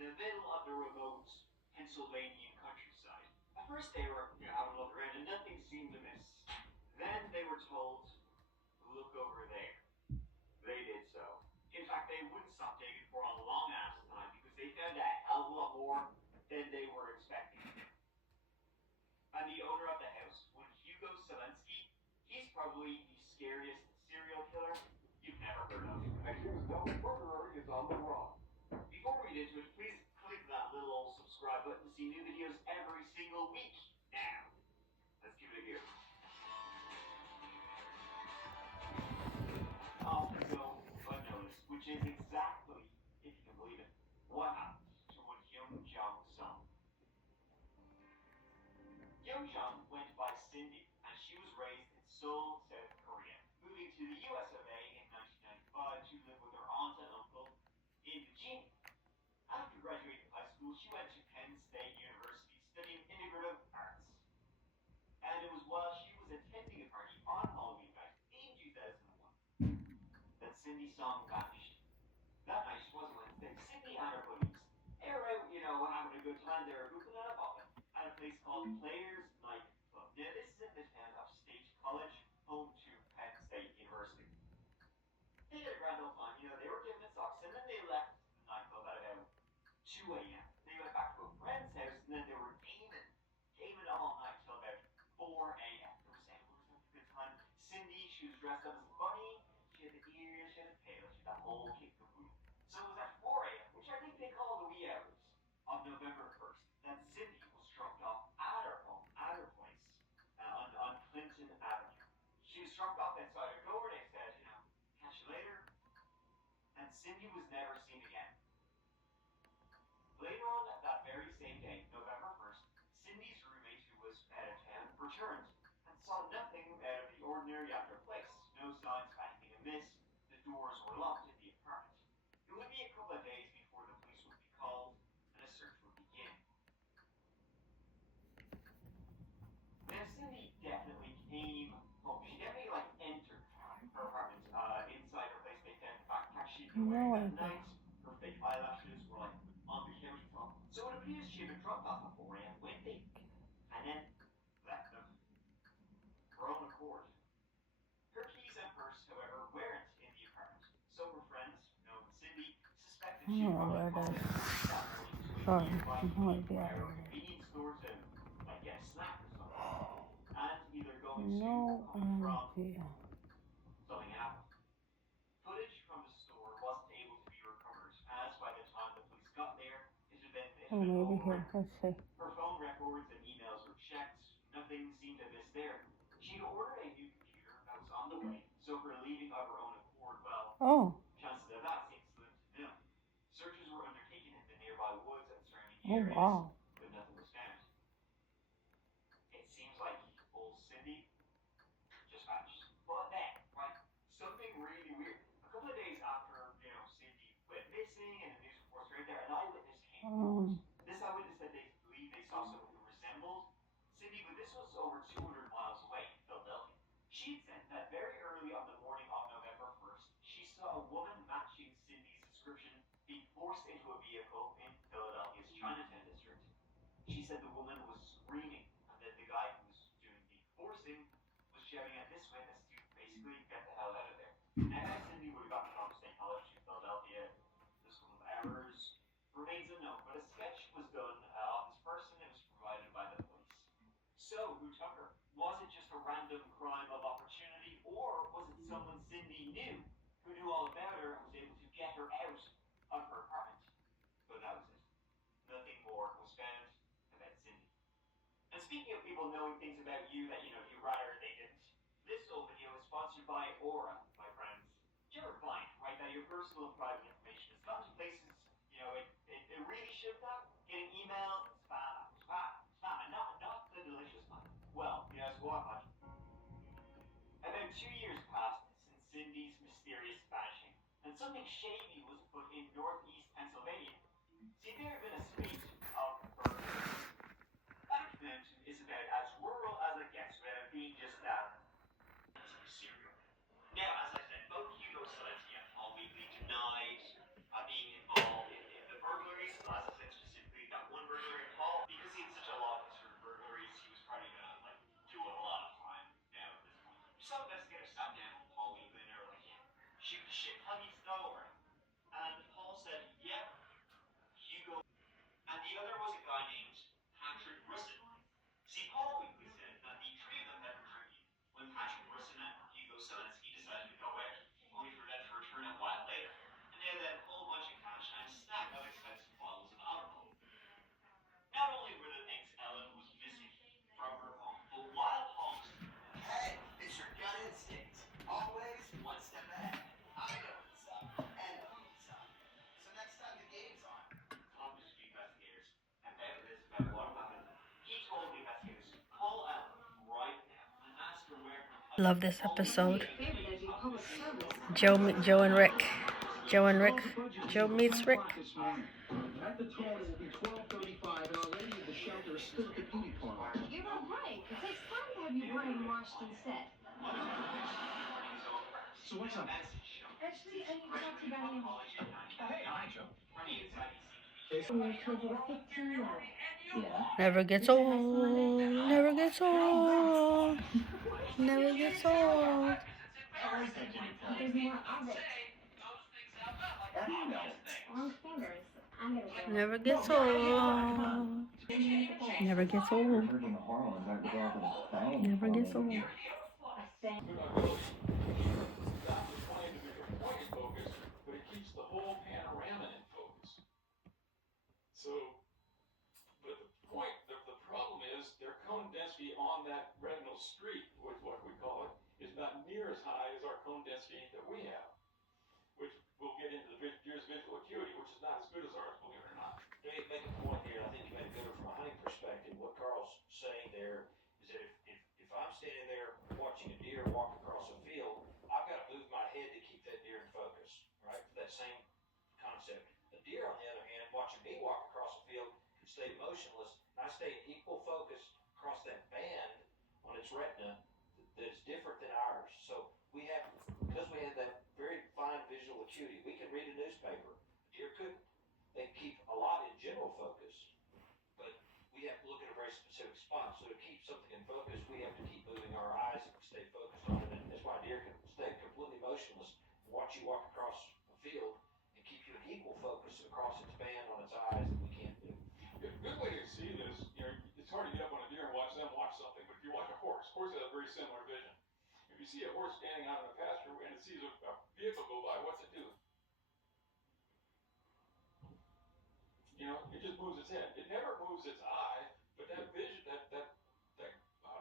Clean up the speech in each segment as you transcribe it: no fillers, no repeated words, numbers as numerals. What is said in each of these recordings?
the middle of the remote Pennsylvania countryside. At first they were having a look around and nothing seemed amiss. Then they were told, look over there. They did so. In fact, they wouldn't stop digging for a long ass time because they found a hell of a lot more than they were expecting. And the owner of the house, one Hugo Zelensky, he's probably the scariest serial killer you've never heard of. Accused double murderer is on the run. Before we get into it, please click that little old subscribe button to see new videos every single week. Now, let's give it a go. Often go unnoticed, which is exactly, if you can believe it, what happened to one Hyun Jong-sung. Hyun Jong went by Cindy, and she was raised in Seoul, South Korea, moving to the US of A in 1995 to live with her aunt and uncle in Virginia. After graduating high school, she went to Penn State University studying integrative arts. And it was while she was attending a party on Halloween night in 2001 that Cindy's song vanished. That night was Wednesday. Cindy and her buddies, they were out, having a good time. They were hooping and a bopping at a place called Players Nightclub. Now, this is in the town of State College, home to Penn State University. They had a grand old time. They were giving it socks, and then they left the nightclub at about 2 a.m. They went back to a friend's house, and then they were gaming all night till about 4 a.m. It was a good time. Cindy, she was dressed up as a bunny. She had the ears, she had the tail, she had the whole kit and caboodle. So it was at 4 a.m., which I think they call the wee hours of November 1st, that Cindy was dropped off at her home, at her place, on Clinton Avenue. She was dropped off outside her door. They said, catch you later. And Cindy was never seen again. Later on that very same day, November 1st, Cindy's roommate, who was out of town, returned and saw nothing out of the ordinary at her place. No signs of anything amiss. The doors were locked in the apartment. It would be a couple of days before the police would be called and a search would begin. Now, Cindy definitely came home. She definitely entered her apartment. Inside her place, they found the backpack she'd been wearing that night. Her fake eyelashes were on the countertop. So it appears she had been dropped off at 4 a.m. when they and then left them her own accord. Her keys and purse, however, weren't in the apartment. So her friends, knowing Cindy, suspected she probably called in that morning to a nearby convenience store to get a snack or something. And either going to or coming from something happened. Footage from the store wasn't able to be recovered, as by the time the police got there, it had been over. Her phone records and emails were checked. Nothing seemed to miss there. She'd ordered a new computer that was on the way, so her leaving of her own accord, chances of that seemed slim to nil. Searches were undertaken in the nearby woods and surrounding areas, but nothing was found. It seems like old Cindy just vanished. But then, something really weird. A couple of days after, Cindy went missing and the news reports right there, an eyewitness came forward. This eyewitness said they believed they saw someone who resembled Cindy, but this was over 200 miles away in Philadelphia. She said that very early on the morning of November 1st, she saw a woman matching Cindy's description being forced into a vehicle in Philadelphia's Chinatown district. She said the woman was screaming, and that the guy who was doing the forcing was shouting at this witness to basically get the hell out of there. Now, how Cindy would have gotten from State College to Philadelphia this couple of hours remains unknown, but a sketch was done of this person. It was provided by the police. So, who took her? Was it just a random crime of opportunity, or was it someone Cindy knew, who knew all about her and was able to get her out of her apartment? But that was it. Nothing more was found about Cindy. And speaking of people knowing things about you that, you'd rather they didn't, this whole video is sponsored by Aura, my friends. Do you ever find, that your personal and private information has gone to places, it really shouldn't have? Getting email, spam, and not the delicious kind. Well, guess what? About 2 years passed since Cindy's mysterious vanishing, and something shady was afoot in northeast Pennsylvania. See, there had been a spate of burglaries. Back Mountain is about as rural as it gets without being just serial. Now, as I said, both Hugo Celestia all weekly denied being involved in the burglaries. As I shoot the shit, tell me to go over him. And Paul said, yep, you go. And the other was a guy named Patrick Russin. See, Paul quickly said that the three of them had agreed when Patrick Russin and Hugo Zelensky decided to go out, only for them to return a while later. And they had a whole bunch of cash and a stack of expensive bottles of alcohol. Not only were the things Ellen was missing from her home, but while Paul was hey, it's your gut instinct. Always one step ahead. I know what's up and who's up. So next time the game's on, talk to the investigators about this, about what happened. He told the investigators, call Ellen right now and ask her where her Love this episode. Joe and Rick. Joe meets Rick. At the tone, it will be 12:35, and our lady of the shelter is still at the beauty parlor. You're a break. It takes time to have you brainwashed and set. So what's up? Actually, I need to talk to you about him. Hey, hi, Joe. Never gets old. Never gets old. Never gets old. There's more of it. Long fingers. I'm gonna go. Never gets old. Never gets old. Never gets old. But it keeps the whole panorama in focus. So, but the problem is their cone density on that retinal street, which what we call it, is not near as high as our cone density that we have, which we'll get into the deer's visual acuity, which is not as good as ours, believe it or not. Dave, make a point here. I think you made a good one from a hunting perspective. What Carl's saying there is that if I'm standing there watching a deer walk across a field, I've got to move my head to keep that deer in focus, right? That same concept. A deer, on the other hand, watching me walk across a field can stay motionless, and I stay in equal focus across that band on its retina that's different than ours. So we have, because we have that very fine visual acuity, we can read a newspaper. A deer couldn't. They keep a lot in general focus, but we have to look at a very specific spot. So to keep something in focus, we have to keep moving our eyes and stay focused on it. And that's why a deer can stay completely motionless and watch you walk across a field and keep you in equal focus across its band on its eyes that we can't do. A good way to see this, it's hard to get up on a deer and watch them watch something, but if you watch a horse has a very similar vision. If you see a horse standing out in a pasture and it sees a vehicle go by, what's it do? It just moves its head. It never moves its eye, but that vision, that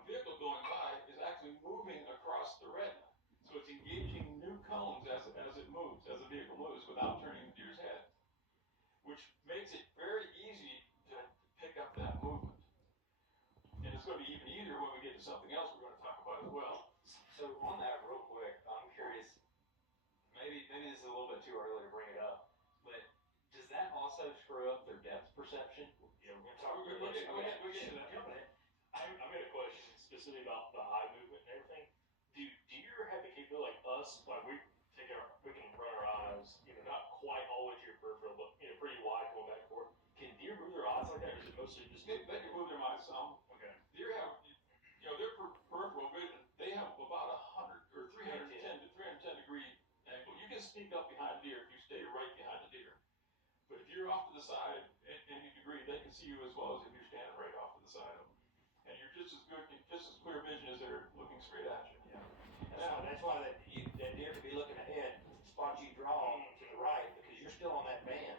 vehicle going by is actually moving across the retina. So it's engaging new cones as it moves, as the vehicle moves, without turning the deer's head, which makes it very easy to pick up that movement. And it's going to be even easier when we get to something else we're going to talk about as well. So on that real quick, I'm curious, maybe this is a little bit too early to bring it up, but does that also screw up their depth perception? Yeah, we're going to talk about that. We'll get to that. I got a question specifically about the eye movement and everything. Do deer have the capability like us, like we can run our eyes, not quite all the way to your peripheral, but pretty wide going back and forth. Can deer move their eyes like that, or is it mostly just They can move their eyes some. okay? Deer have, their peripheral vision, they have about 100 or 310 degree angle. You can sneak up behind a deer if you stay right behind the deer. But if you're off to the side any degree, they can see you as well as if you're standing right off to the side of them. And you're just as clear vision as they're looking straight at you. Yeah. That's why that deer could be looking ahead, spot you draw to the right, because you're still on that band.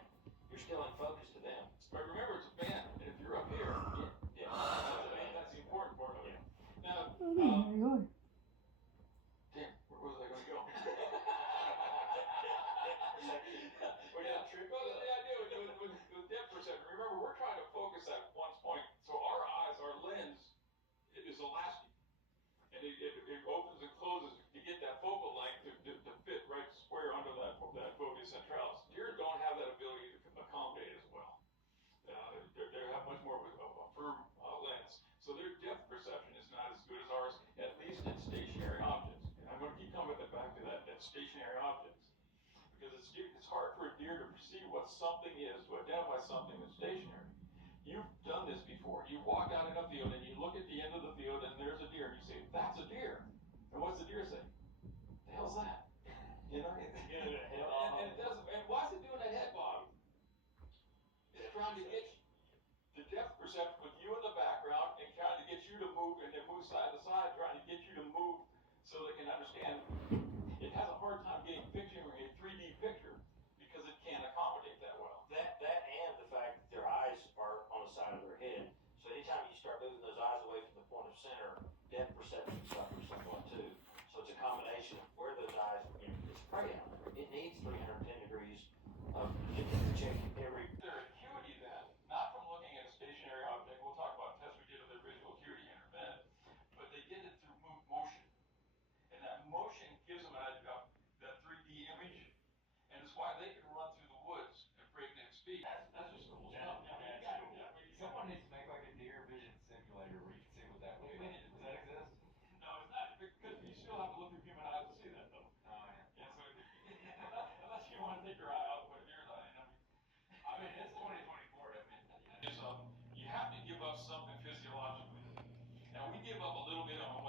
You're still in focus to them. But remember, it's a band, and if you're up here, that's the important part of it. Now, damn, where was I going to go? With depth perception, remember, we're trying to focus at one point. So our eyes, our lens, it is elastic. And it opens and closes to get that focal length to fit right square under that focus centralis. Deer don't have that ability to accommodate as well. They have much more of a firm lens. So their depth perception is not as good as ours, at least in stationary objects. And I'm going to keep coming back to that stationary objects. Because it's hard for a deer to perceive what something is, to identify something that's stationary. You've done this before. You walk out in a field and you look at the end of the field and there's a deer and you say, that's a deer. And what's the deer say? The hell's that? trying to get the depth perception with you in the background and trying to get you to move and then move side to side, trying to get you to move so they can understand. It has a hard time getting picturing a 3D picture because it can't accommodate that well. That and the fact that their eyes are on the side of their head. So anytime you start moving those eyes away from the point of center, depth perception suffers somewhat too. So it's a combination of where those eyes, it's prey out there. It needs 310 degrees of checking every. Their acuity then, not from looking at a stationary object, we'll talk about tests we did with their visual acuity in a minute, but they did it through motion. And that motion gives them that 3D image, and it's why they can run through the woods at breakneck speed. That's just cool stuff. Someone needs to make like a deer vision simulator where you can see what that would be. Does that exist? No, it's not, because you still have to look through human eyes to see that though. Oh yeah. Yeah, so unless you want to take your eye out and put a deer's eye in, I mean, it's 2024. I mean, so you have to give up something physiologically. Now we give up a little bit of